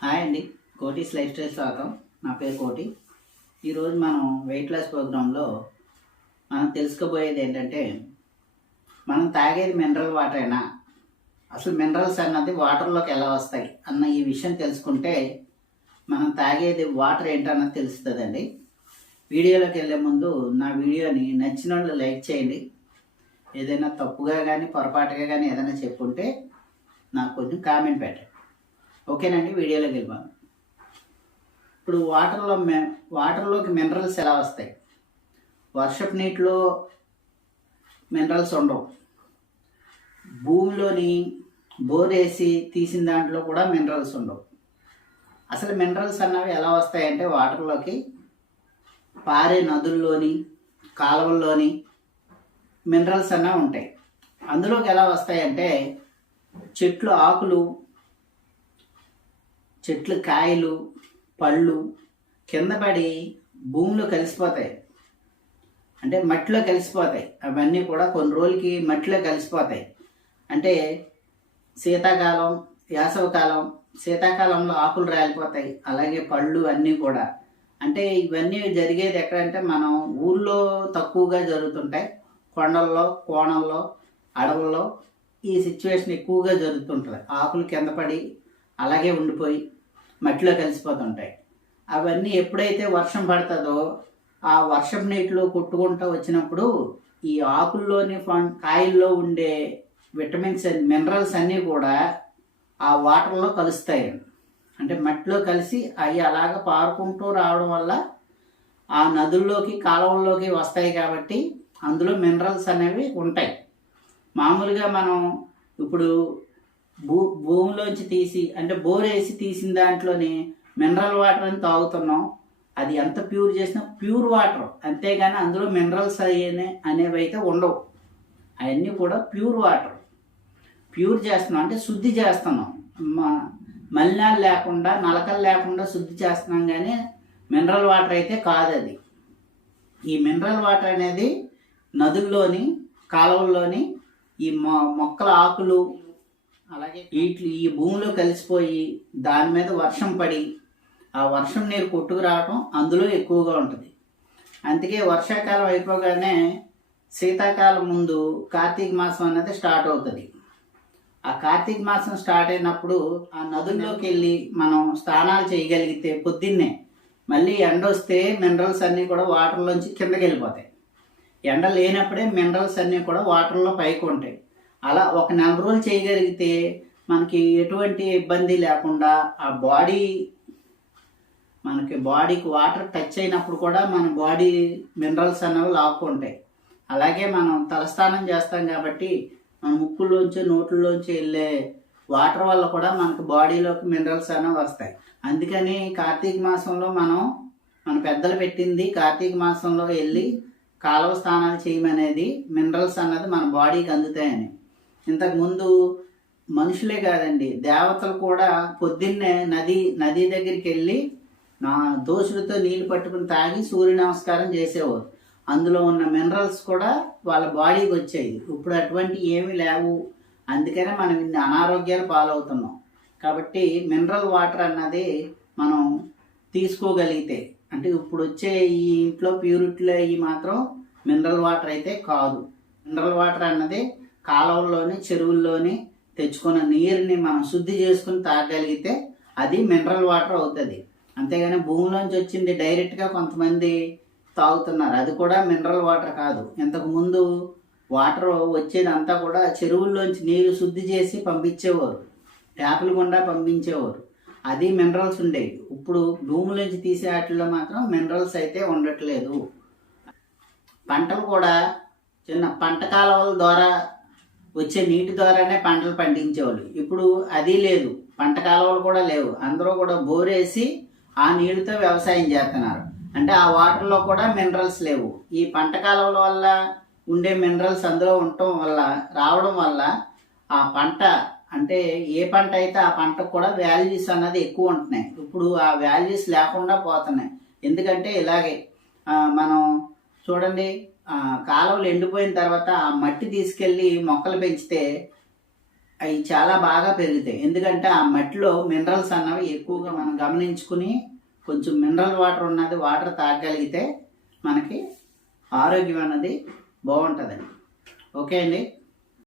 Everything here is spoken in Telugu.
హాయ్ అండి. కోటీస్ లైఫ్ స్టైల్ స్వాగతం. నా పేరు కోటి. ఈరోజు మనం వెయిట్ లాస్ ప్రోగ్రాంలో మనం తెలుసుకోబోయేది ఏంటంటే మనం తాగేది మినరల్ వాటర్ అయినా అసలు మినరల్స్ అన్నది వాటర్లోకి ఎలా వస్తాయి అన్న ఈ విషయం తెలుసుకుంటే మనం తాగేది వాటర్ ఏంటన్నది తెలుస్తుందండి. వీడియోలోకి వెళ్ళే ముందు నా వీడియోని నచ్చిన వాళ్ళు లైక్ చేయండి. ఏదైనా తప్పుగా కానీ పొరపాటుగా కానీ ఏదైనా చెప్పుంటే నాకు కొంచెం కామెంట్ పెట్టండి. ఓకేనండి వీడియోలోకి వెళ్ళిపోదాం. ఇప్పుడు వాటర్లో మె వాటర్లోకి మినరల్స్ ఎలా వస్తాయి? వర్షపు నీటిలో మినరల్స్ ఉండవు. భూమిలోని బోర్ వేసి తీసిన దాంట్లో కూడా మినరల్స్ ఉండవు. అసలు మినరల్స్ అన్నవి ఎలా వస్తాయంటే వాటర్లోకి పారే నదుల్లోని కాలువల్లోని మినరల్స్ అన్నవి ఉంటాయి. అందులోకి ఎలా వస్తాయంటే చెట్లు ఆకులు చెట్లు కాయలు పళ్ళు కింద పడి భూమిలో కలిసిపోతాయి. అంటే మట్టిలో కలిసిపోతాయి. అవన్నీ కూడా కొన్ని రోజులకి మట్టిలో కలిసిపోతాయి. అంటే శీతాకాలం వేసవకాలం శీతాకాలంలో ఆకులు రాలిపోతాయి. అలాగే పళ్ళు అన్నీ కూడా. అంటే ఇవన్నీ జరిగేది ఎక్కడంటే మనం ఊళ్ళో తక్కువగా జరుగుతుంటాయి. కొండల్లో కోణంలో అడవుల్లో ఈ సిచ్యువేషన్ ఎక్కువగా జరుగుతుంటుంది. ఆకులు కింద పడి అలాగే ఉండిపోయి మట్టిలో కలిసిపోతుంటాయి. అవన్నీ ఎప్పుడైతే వర్షం పడుతుందో ఆ వర్షం నీటిలో కొట్టుకుంటూ వచ్చినప్పుడు ఈ ఆకుల్లోని కాయల్లో ఉండే విటమిన్స్ అండ్ మినరల్స్ అన్నీ కూడా ఆ వాటర్లో కలుస్తాయి. అంటే మట్టిలో కలిసి అవి అలాగ పారుకుంటూ రావడం వల్ల ఆ నదుల్లోకి కాలువల్లోకి వస్తాయి కాబట్టి అందులో మినరల్స్ అనేవి ఉంటాయి. మామూలుగా మనం ఇప్పుడు భూ భూమిలోంచి తీసి అంటే బోర్ వేసి తీసిన దాంట్లోని మినరల్ వాటర్ అని తాగుతున్నాం. అది ఎంత ప్యూర్ చేసినా ప్యూర్ వాటర్ అంతేగాని అందులో మినరల్స్ అయ్యనే అనేవి అయితే ఉండవు. అవన్నీ కూడా ప్యూర్ వాటర్ ప్యూర్ చేస్తున్నాం అంటే శుద్ధి చేస్తున్నాం. మలినాలు లేకుండా నలకలు లేకుండా శుద్ధి చేస్తున్నాం కానీ మినరల్ వాటర్ అయితే కాదు అది ఈ మినరల్ వాటర్ అనేది నదుల్లోని కాలువల్లోని ఈ మొ- మొక్కల ఆకులు వీటి ఈ భూమిలో కలిసిపోయి దాని మీద వర్షం పడి ఆ వర్షం నీరు కొట్టుకురావటం అందులో ఎక్కువగా ఉంటుంది. అందుకే వర్షాకాలం అయిపోగానే శీతాకాలం ముందు కార్తీక మాసం అనేది స్టార్ట్ అవుతుంది. ఆ కార్తీక మాసం స్టార్ట్ అయినప్పుడు ఆ నదుల్లోకి వెళ్ళి మనం స్నానాలు చేయగలిగితే పొద్దున్నే మళ్ళీ ఎండ వస్తే మినరల్స్ అన్నీ కూడా వాటర్లోంచి కిందకి వెళ్ళిపోతాయి. ఎండ లేనప్పుడే మినరల్స్ అన్నీ కూడా వాటర్లో పైకి ఉంటాయి. అలా ఒక నెల రోజులు చేయగలిగితే మనకి ఎటువంటి ఇబ్బంది లేకుండా ఆ బాడీ మనకి బాడీకి వాటర్ టచ్ అయినప్పుడు కూడా మన బాడీ మినరల్స్ అనేవి లాక్కుంటాయి. అలాగే మనం తలస్నానం చేస్తాం కాబట్టి మన ముక్కుల్లోంచి నోట్లలోంచి వెళ్ళే వాటర్ వల్ల కూడా మనకు బాడీలోకి మినరల్స్ అనేవి వస్తాయి. అందుకని కార్తీక మాసంలో మనం మన పెద్దలు పెట్టింది కార్తీక మాసంలో వెళ్ళి కాలువ స్నానాలు చేయమనేది మినరల్స్ అన్నది మన బాడీకి అందుతాయని. ఇంతకుముందు మనుషులే కాదండి. దేవతలు కూడా పొద్దున్నే నది నది దగ్గరికి వెళ్ళి నా దోషులతో నీళ్ళు పట్టుకుని తాగి సూర్య నమస్కారం చేసేవారు. అందులో ఉన్న మినరల్స్ కూడా వాళ్ళ బాడీకి వచ్చాయి. ఇప్పుడు అటువంటి ఏమీ లేవు. అందుకనే మనం ఇన్ని అనారోగ్యాలు పాలవుతున్నాం. కాబట్టి మినరల్ వాటర్ అన్నది మనం తీసుకోగలిగితే. అంటే ఇప్పుడు వచ్చే ఈ ఇంట్లో ప్యూరిటీలో అవి మాత్రం మినరల్ వాటర్ అయితే కాదు. మినరల్ వాటర్ అన్నది కాలువల్లోని చెరువుల్లోని తెచ్చుకున్న నీరుని మనం శుద్ధి చేసుకుని తాగగలిగితే అది మినరల్ వాటర్ అవుతుంది. అంతేగాని భూమిలోంచి వచ్చింది డైరెక్ట్గా కొంతమంది తాగుతున్నారు. అది కూడా మినరల్ వాటర్ కాదు. ఇంతకుముందు వాటర్ వచ్చేదంతా కూడా చెరువుల్లోంచి నీరు శుద్ధి చేసి పంపించేవారు. ట్యాపుల గుండా పంపించేవారు. అది మినరల్స్ ఉండేవి. ఇప్పుడు భూమిలోంచి తీసే వాటిల్లో మాత్రం మినరల్స్ అయితే ఉండట్లేదు. పంటలు కూడా చిన్న పంట కాలువల ద్వారా వచ్చే నీటి ద్వారానే పంటలు పండించేవాళ్ళు. ఇప్పుడు అది లేదు. పంట కాలువలు కూడా లేవు. అందరూ కూడా బోరేసి ఆ నీటితో వ్యవసాయం చేస్తున్నారు. అంటే ఆ వాటర్లో కూడా మినరల్స్ లేవు. ఈ పంట కాలువల వల్ల ఉండే మినరల్స్ అందులో ఉండటం వల్ల రావడం వల్ల ఆ పంట అంటే ఏ పంట అయితే ఆ పంటకు కూడా వాల్యూస్ అన్నది ఎక్కువ ఉంటున్నాయి. ఇప్పుడు ఆ వాల్యూస్ లేకుండా పోతున్నాయి. ఎందుకంటే ఇలాగే మనం చూడండి కాలువలు ఎండిపోయిన తర్వాత ఆ మట్టి తీసుకెళ్ళి మొక్కలు పెంచితే అవి చాలా బాగా పెరుగుతాయి. ఎందుకంటే ఆ మట్టిలో మినరల్స్ అన్నవి ఎక్కువగా మనం గమనించుకుని కొంచెం మినరల్ వాటర్ ఉన్నది వాటర్ తాగగలిగితే మనకి ఆరోగ్యం అన్నది బాగుంటుందండి. ఓకే అండి?